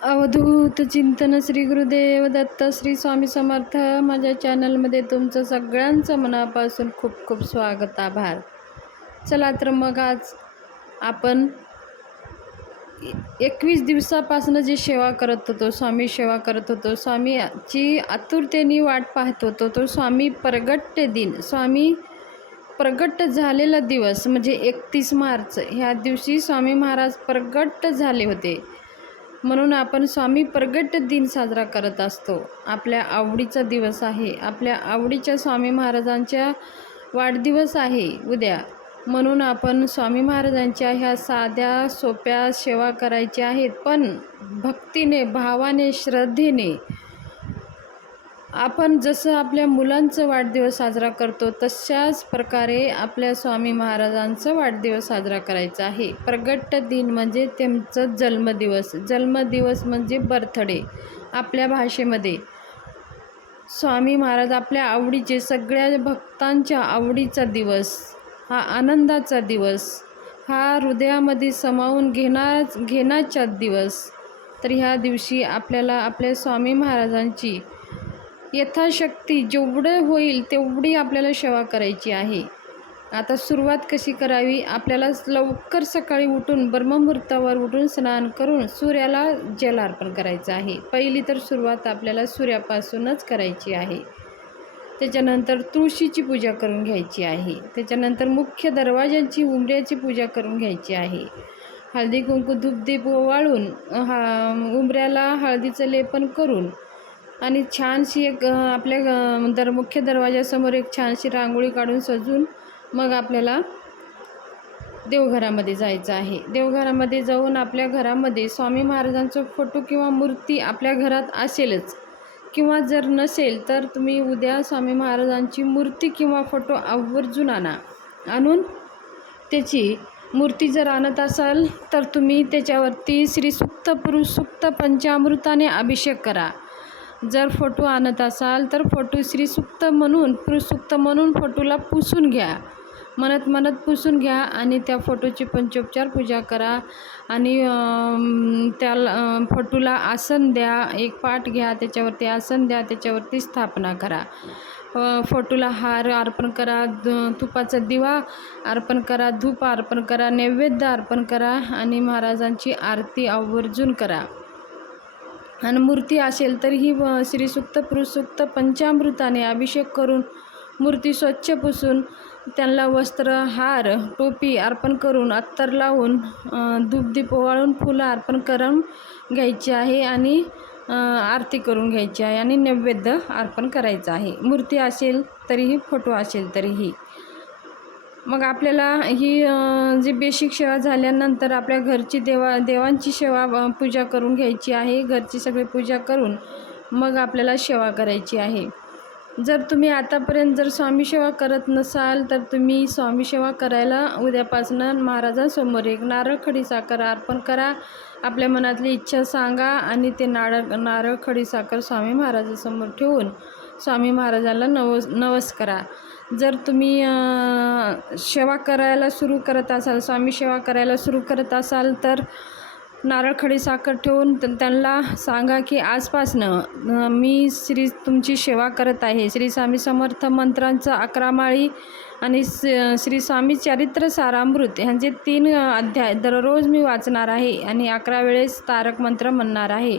अवधूत चिंतन श्री गुरुदेव दत्त श्री स्वामी समर्थ. माझ्या चॅनलमध्ये तुमचं सगळ्यांचं मनापासून खूप खूप स्वागत, आभार. चला तर मग आज आपण 21 दिवसापासून जी सेवा करत होतो, स्वामी सेवा करत होतो, स्वामीची आतुरतेने वाट पाहत होतो, तो स्वामी प्रगट्य दिन, स्वामी प्रगट झालेला दिवस म्हणजे 31 मार्च ह्या दिवशी स्वामी महाराज प्रगट झाले होते. म्हणून आपण स्वामी प्रगट दिन साजरा करत असतो. आपल्या आवडीचा दिवस आहे, आपल्या आवडीच्या स्वामी महाराजांच्या वाढदिवस आहे उद्या. म्हणून आपण स्वामी महाराजांच्या ह्या साध्या सोप्या सेवा करायच्या आहेत, पण भक्तीने, भावाने, श्रद्धेने. आपण जसं आपल्या मुलांचं वाढदिवस साजरा करतो तशाच प्रकारे आपल्या स्वामी महाराजांचा वाढदिवस साजरा करायचा आहे. प्रगट दिन म्हणजे त्यांचं जन्मदिवस. जन्मदिवस म्हणजे बर्थडे आपल्या भाषेमध्ये. स्वामी महाराज आपल्या आवडीचे, सगळ्या भक्तांच्या आवडीचा दिवस, हा आनंदाचा दिवस, हा हृदयामध्ये सामावून घेण्याचा दिवस. तर ह्या दिवशी आपल्याला आपल्या स्वामी महाराजांची यथाशक्ती जेवढं होईल तेवढी आपल्याला सेवा करायची आहे. आता सुरुवात कशी करावी? आपल्याला लवकर सकाळी उठून, ब्रह्ममुहूर्तावर उठून स्नान करून सूर्याला जल अर्पण करायचं आहे. पहिली तर सुरुवात आपल्याला सूर्यापासूनच करायची आहे. त्याच्यानंतर तुळशीची पूजा करून घ्यायची आहे. त्याच्यानंतर मुख्य दरवाजांची, उंबऱ्याची पूजा करून घ्यायची आहे. हळदी कुंकू धूपदीप ओवाळून उंबऱ्याला हळदीचं लेपन करून आणि छानशी एक आपल्या मुख्य दरवाजासमोर एक छानशी रांगोळी काढून सजून मग आपल्याला देवघरामध्ये जायचं आहे. देवघरामध्ये जाऊन आपल्या घरामध्ये स्वामी महाराजांचा फोटो किंवा मूर्ती आपल्या घरात असेलच, किंवा जर नसेल तर तुम्ही उद्या स्वामी महाराजांची मूर्ती किंवा फोटो आवर्जून आणून त्याची मूर्ती जर आणत असाल तर तुम्ही त्याच्यावरती श्रीसूक्त, पुरुषसूक्त, पंचामृताने अभिषेक करा. जर फोटो आणत असाल तर फोटो श्रीसूक्त म्हणून, पुरुषसूक्त म्हणून फोटोला पुसून घ्या, म्हणत पुसून घ्या आणि त्या फोटोची पंचोपचार पूजा करा. आणि त्याला फोटोला आसन द्या, एक पाट घ्या, त्याच्यावरती आसन द्या, त्याच्यावरती स्थापना करा. फोटोला हार अर्पण करा, तुपाचा दिवा अर्पण करा, धूप अर्पण करा, नैवेद्य अर्पण करा आणि महाराजांची आरती आवर्जून करा. आणि मूर्ती असेल तर ही श्रीसूक्त, पुरुषसूक्त, पंचामृताने अभिषेक करून मूर्ती स्वच्छ पुसून त्यांना वस्त्र, हार, टोपी अर्पण करून, अत्तर लावून, धूपदीप ओवाळून, फुलं अर्पण करून घ्यायची आहे आणि आरती करून घ्यायची आहे आणि नैवेद्य अर्पण करायचं आहे. मूर्ती असेल तरीही, फोटो असेल तरीही. मग आपल्याला ही जी बेसिक सेवा झाल्यानंतर आपल्या घरची देवांची सेवा, पूजा करून घ्यायची आहे. घरची सगळी पूजा करून मग आपल्याला सेवा करायची आहे. जर तुम्ही आतापर्यंत जर स्वामी सेवा करत नसाल तर तुम्ही स्वामी सेवा करायला उद्यापासून महाराजांसमोर एक नारळ, खडी साखर अर्पण करा. आपल्या मनातली इच्छा सांगा आणि ते नारळ, खडी साखर स्वामी महाराजांसमोर ठेवून स्वामी महाराजांना नवस करा. जर तुम्ही सेवा करायला सुरू करत असाल, स्वामी सेवा करायला सुरू करत असाल तर नारळ, खडी साखर ठेवून त्यांना सांगा की आजपासनं मी तुमची सेवा करत आहे. श्री स्वामी समर्थ मंत्रांचं 11 माळी आणि श्री स्वामी चरित्र सारामृत ह्यांचे 3 अध्याय दररोज मी वाचणार आहे आणि 11 वेळेस तारक मंत्र म्हणणार आहे.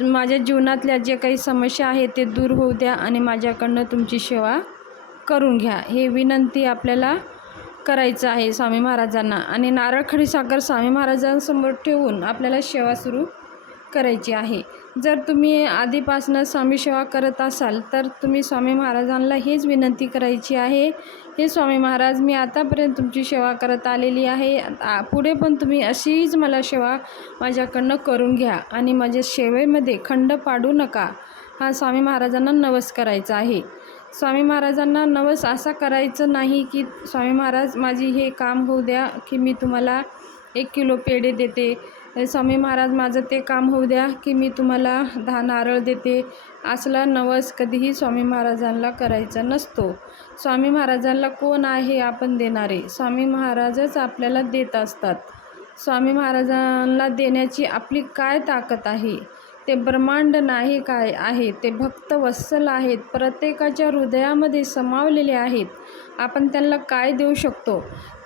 माझ्या जीवनातल्या जे काही समस्या आहेत ते दूर होऊ द्या आणि माझ्याकडनं तुमची सेवा करून घ्या, हे विनंती आपल्याला करायचं आहे स्वामी महाराजांना. आणि नारळ, खडी साखर स्वामी महाराजांसमोर ठेवून आपल्याला सेवा सुरू करायची आहे. जर तुम्ही आधीपासून स्वामी सेवा करत असाल तर तुम्ही स्वामी महाराजांना हेच विनंती करायची आहे, हे स्वामी महाराज, मी आतापर्यंत तुमची सेवा करत आलेली आहे, पुढे पण तुम्ही अशीच मला सेवा माझ्याकडनं करून घ्या आणि माझ्या सेवेमध्ये खंड पाडू नका. हा स्वामी महाराजांना नवस करायचा आहे. स्वामी महाराजांना नवस असा करायचं नाही की स्वामी महाराज माझी हे काम होऊ द्या की मी तुम्हाला 1 किलो पेढे देते, स्वामी महाराज माझं ते काम होऊ द्या की मी तुम्हाला 10 नारळ देते. असला नवस कधीही स्वामी महाराजांना करायचा नसतो. स्वामी महाराजांना कोण आहे आपण देणारे? स्वामी महाराजच आपल्याला देत असतात. स्वामी महाराजांना देण्याची आपली काय ताकद आहे, ते ब्रह्मांड नाही काय आहे, ते भक्त वत्सल आहेत, प्रत्येकाच्या हृदयामध्ये समावलेले आहेत. आपण त्यांना काय देऊ शकतो?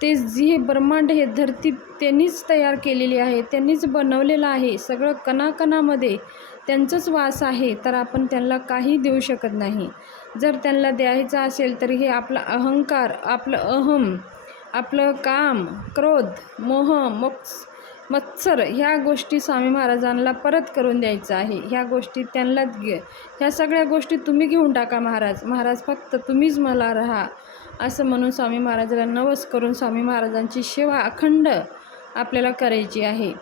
ते जी ब्रह्मांड हे धरती त्यांनीच तयार केलेली आहे, त्यांनीच बनवलेलं आहे, सगळं कणाकणामध्ये त्यांचाच वास आहे. तर आपण त्यांना काही देऊ शकत नाही. जर त्यांना द्यायचं असेल तर हे आपला अहंकार, आपलं अहम, आपलं काम, क्रोध, मोह, मत्सर ह्या गोष्टी स्वामी महाराजांना परत करून द्यायचं आहे. ह्या गोष्टी त्यांनाच ह्या सगळ्या गोष्टी तुम्ही घेऊन टाका महाराज, फक्त तुम्हीच मला राहा, असं म्हणून स्वामी महाराजांना नवस करून स्वामी महाराजांची सेवा अखंड आपल्याला करायची आहे.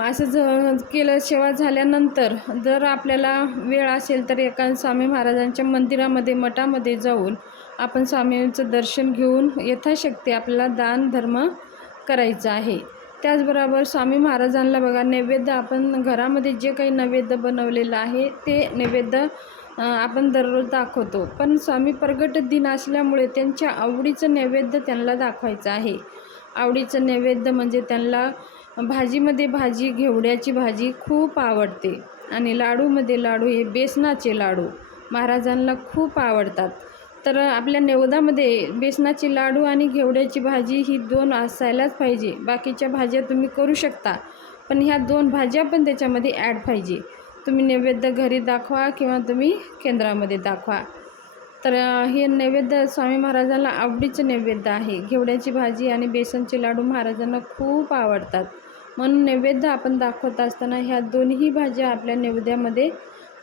असं केलं. सेवा झाल्यानंतर जर आपल्याला वेळ असेल तर एका स्वामी महाराजांच्या मंदिरामध्ये, मठामध्ये जाऊन आपण स्वामींचं दर्शन घेऊन यथाशक्ती आपल्याला दान धर्म करायचं आहे. त्याचबरोबर स्वामी महाराजांना बघा, नैवेद्य आपण घरामध्ये जे काही नैवेद्य बनवलेलं आहे ते नैवेद्य आपण दररोज दाखवतो. पण स्वामी प्रगट दिन असल्यामुळे त्यांच्या आवडीचं नैवेद्य त्यांना दाखवायचं आहे. आवडीचं नैवेद्य म्हणजे त्यांना भाजीमध्ये भाजी, घेवड्याची भाजी खूप आवडते आणि लाडूमध्ये लाडू, हे बेसनाचे लाडू महाराजांना खूप आवडतात. तर आपल्या नैवेद्यामध्ये बेसनाचे लाडू आणि घेवड्याची भाजी ही 2 असायलाच पाहिजे. बाकीच्या भाज्या तुम्ही करू शकता, पण ह्या 2 भाज्या पण त्याच्यामध्ये ॲड पाहिजे. तुम्ही नैवेद्य घरी दाखवा किंवा तुम्ही केंद्रामध्ये दाखवा. तर हे नैवेद्य स्वामी महाराजांना आवडीचं नैवेद्य आहे. घेवड्याची भाजी आणि बेसनचे लाडू महाराजांना खूप आवडतात, म्हणून नैवेद्य आपण दाखवत असताना ह्या दोन्ही भाज्या आपल्या नैवेद्यामध्ये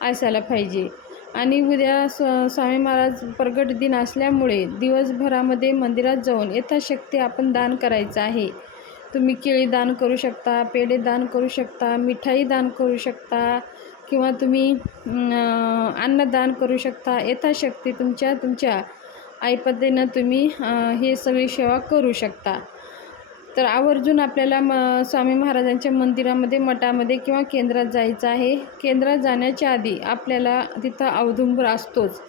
असायला पाहिजे. आणि उद्या स्वामी महाराज प्रगट दिन असल्यामुळे दिवसभरामध्ये मंदिरात जाऊन यथाशक्ती आपण दान करायचं आहे. तुम्ही केळी दान करू शकता, पेढे दान करू शकता, मिठाई दान करू शकता किंवा तुम्ही अन्नदान करू शकता. यथाशक्ती तुमच्या ऐपतीनं तुम्ही हे सगळी सेवा करू शकता. तर आवर्जून आपल्याला स्वामी महाराजांच्या मंदिरामध्ये, मठामध्ये किंवा केंद्रात जायचं आहे. केंद्रात जाण्याच्या आधी आपल्याला तिथं औदुंबर असतोच.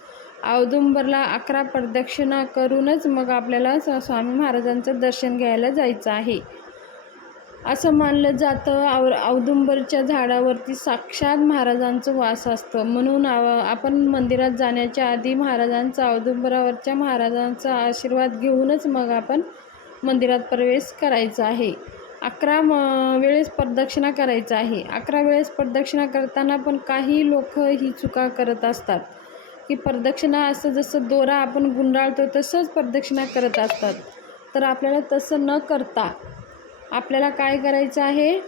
औदुंबरला 11 प्रदक्षिणा करूनच मग आपल्याला स्वामी महाराजांचं दर्शन घ्यायला जायचं आहे. असं मानलं जातं औदुंबरच्या झाडावरती साक्षात महाराजांचं वास असतं, म्हणून आपण मंदिरात जाण्याच्या आधी महाराजांचा, औदुंबरावरच्या महाराजांचा आशीर्वाद घेऊनच मग आपण मंदिरात प्रवेश करायचा आहे. 11 वेळेस प्रदक्षिणा करायचं आहे. 11 वेळेस प्रदक्षिणा करताना पण काही लोक ही चुका करत असतात की प्रदक्षिणा असं जसं दोरा आपण गुंडाळतो तसंच प्रदक्षिणा करत असतात. तर आपल्याला तसं न करता आपल्याला काय करायचं आहे,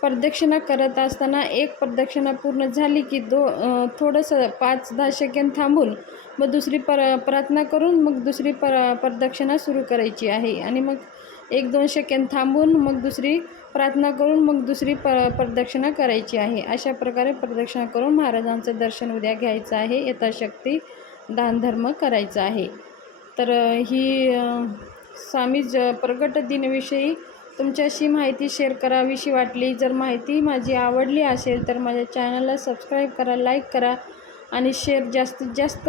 प्रदक्षिणा करत असताना एक प्रदक्षिणा पूर्ण झाली की थोडंसं 5-10 सेकंद थांबून मग दुसरी प्रार्थना करून मग दुसरी प्रदक्षिणा सुरू करायची आहे. आणि मग 1-2 सेकंद थांबून मग दुसरी प्रार्थना करून मग दुसरी प्रदक्षिणा करायची आहे. अशा प्रकारे प्रदक्षिणा करून महाराजांचं दर्शन उद्या घ्यायचं आहे. यथाशक्ती दानधर्म करायचा आहे. तर ही स्वामी प्रगट दिनाविषयी तुमच्याशी माहिती शेअर करावीशी वाटली. जर माहिती माझी आवडली असेल तर माझ्या चॅनलला सबस्क्राईब करा, लाईक करा आणि जास्तीत जास्त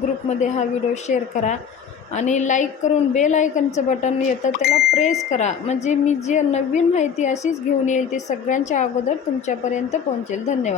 ग्रुपमध्ये हा व्हिडिओ शेअर करा. आणि लाईक करून बेल आयकनचं बटन येतं त्याला प्रेस करा, म्हणजे मी जे नवीन माहिती अशीच घेऊन येईल ते सगळ्यांच्या अगोदर तुमच्यापर्यंत पोहोचेल. धन्यवाद.